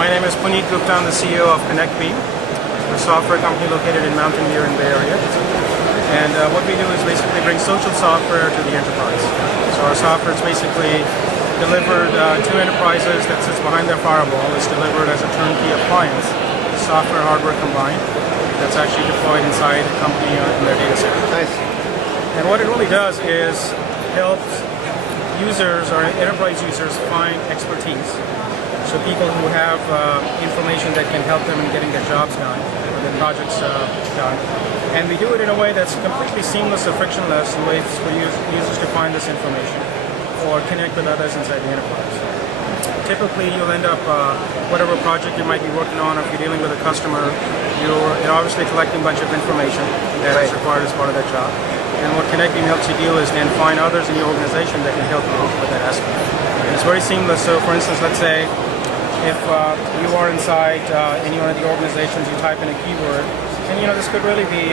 My name is Puneet Gupta. I'm the CEO of ConnectBeam, a software company located in Mountain View in Bay Area. And what we do is basically bring social software to the enterprise. So our software is basically delivered to enterprises that sits behind their firewall. It's delivered as a turnkey appliance, software, hardware combined, that's actually deployed inside a company in their data center. Nice. And what it really does is helps users or enterprise users find expertise. So people who have information that can help them in getting their jobs done, or their projects done. And we do it in a way that's completely seamless or frictionless, in ways for users to find this information or connect with others inside the enterprise. Typically, you'll end up, whatever project you might be working on, or if you're dealing with a customer, you're obviously collecting a bunch of information that is required as part of that job. And what ConnectBeam helps you do is then find others in your organization that can help you with that aspect. And it's very seamless. So for instance, let's say if you are inside any one of the organizations, you type in a keyword, and this could really be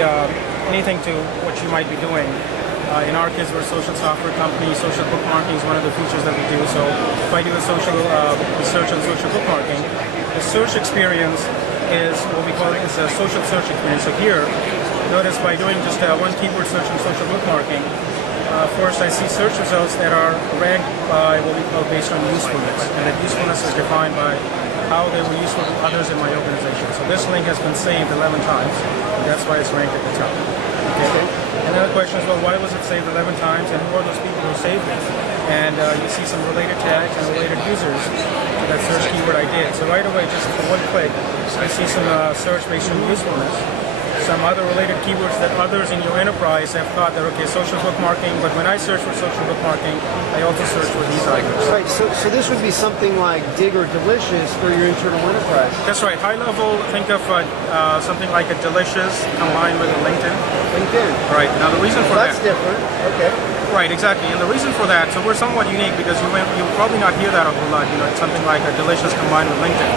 anything to what you might be doing. In our case, we're a social software company. Social bookmarking is one of the features that we do. So if I do a social search on social bookmarking, the search experience is what we call it is a social search experience. So here, notice by doing just one keyword search on social bookmarking, first I see search results that are ranked by what we call based on usefulness. And that usefulness is defined by how they were useful to others in my organization. So this link has been saved 11 times, and that's why it's ranked at the top. Okay. And then the question is, well, why was it saved 11 times, and who are those people who saved it? And you see some related tags and related users to that search keyword I did. So right away, just for one click, I see some search based on usefulness, some other related keywords that others in your enterprise have thought that, okay, social bookmarking, but when I search for social bookmarking, I also search for these items. Right, so this would be something like Dig or Delicious for your internal enterprise. That's right. High level, think of something like a Delicious combined with a LinkedIn. LinkedIn. Right. Now the reason for that's different. Okay. Right, exactly. And the reason for that, so we're somewhat unique because you'll probably not hear that a whole lot, it's something like a Delicious combined with LinkedIn.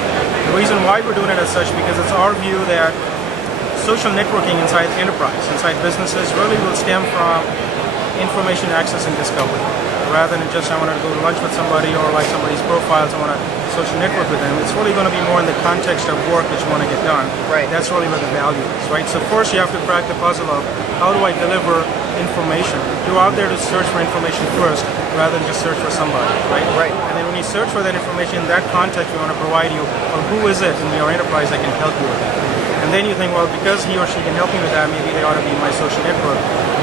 The reason why we're doing it as such, because it's our view that social networking inside enterprise, inside businesses, really will stem from information access and discovery. Rather than just I want to go to lunch with somebody or like somebody's profiles, I want to social network with them. It's really going to be more in the context of work that you want to get done. Right. That's really where the value is, right? So first you have to crack the puzzle of how do I deliver information? You're out there to search for information first, rather than just search for somebody, right? Right. And then when you search for that information, in that context we want to provide you, or who is it in your enterprise that can help you with that? And then you think, well, because he or she can help me with that, maybe they ought to be my social network.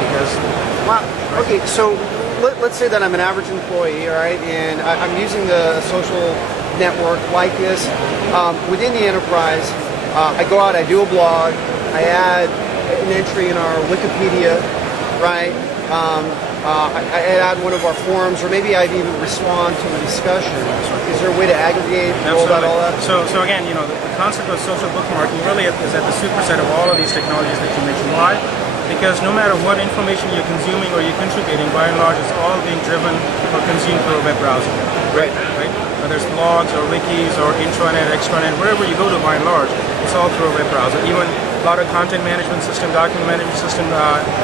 Because wow. Okay, so let's say that I'm an average employee, all right, and I'm using the social network like this within the enterprise. I go out, I do a blog, I add an entry in our Wikipedia, right? I add one of our forums, or maybe I'd even respond to a discussion. Is there a way to aggregate all that? So again, the concept of social bookmarking really is at the superset of all of these technologies that you mentioned. Why? Because no matter what information you're consuming or you're contributing, by and large, it's all being driven or consumed through a web browser. Right. Whether it's blogs or wikis or intranet, extranet, wherever you go to, by and large, it's all through a web browser. Even a lot of content management system, document management system,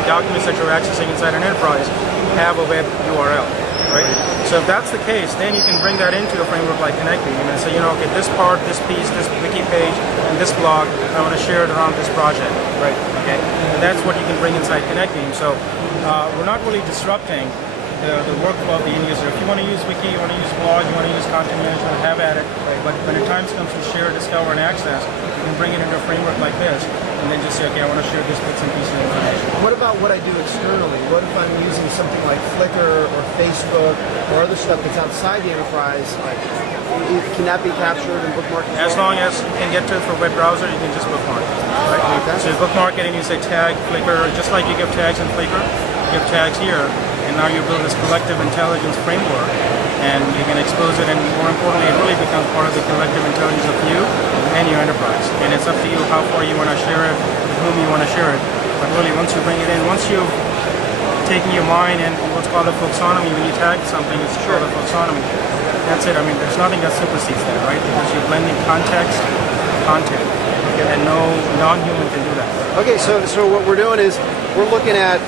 documents that you're accessing inside an enterprise have a web URL, right? So if that's the case, then you can bring that into a framework like ConnectBeam and say, okay, this part, this piece, this wiki page, and this blog, I want to share it around this project, right? Okay, and that's what you can bring inside ConnectBeam. So we're not really disrupting the workflow of the end user. If you want to use wiki, you want to use blog, you want to use content management, have at it. But when the time comes to share, discover, and access, you can bring it into a framework like this, and then just say, okay, I want to share this bits and pieces of information. What about what I do externally? What if I'm using something like Flickr or Facebook or other stuff that's outside the enterprise? Can that be captured in bookmarking? As long as you can get to it for web browser, you can just bookmark it. Right? Okay. So you bookmark it and you say tag Flickr, just like you give tags in Flickr, you give tags here. And now you build this collective intelligence framework, and you can expose it, and more importantly, it really becomes part of the collective intelligence of you and your enterprise. And it's up to you how far you want to share it, with whom you want to share it. But really, once you bring it in, once you've taken your mind and what's called a folksonomy, when you tag something, it's called a folksonomy. That's it. I mean, there's nothing that supersedes that, right? Because you're blending context, content, and no non-human can do that. Okay, so what we're doing is we're looking at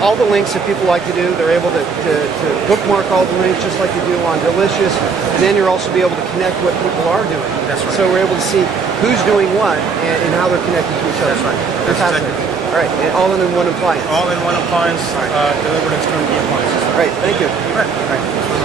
all the links that people like to do. They're able to bookmark all the links just like you do on Delicious, and then you'll also be able to connect what people are doing. That's right. So we're able to see who's doing what and how they're connected to each other. That's right. That's Fantastic. exactly. All right, and all in one appliance. All in one appliance, delivered as turnkey appliances. All right, thank you. You bet. All right.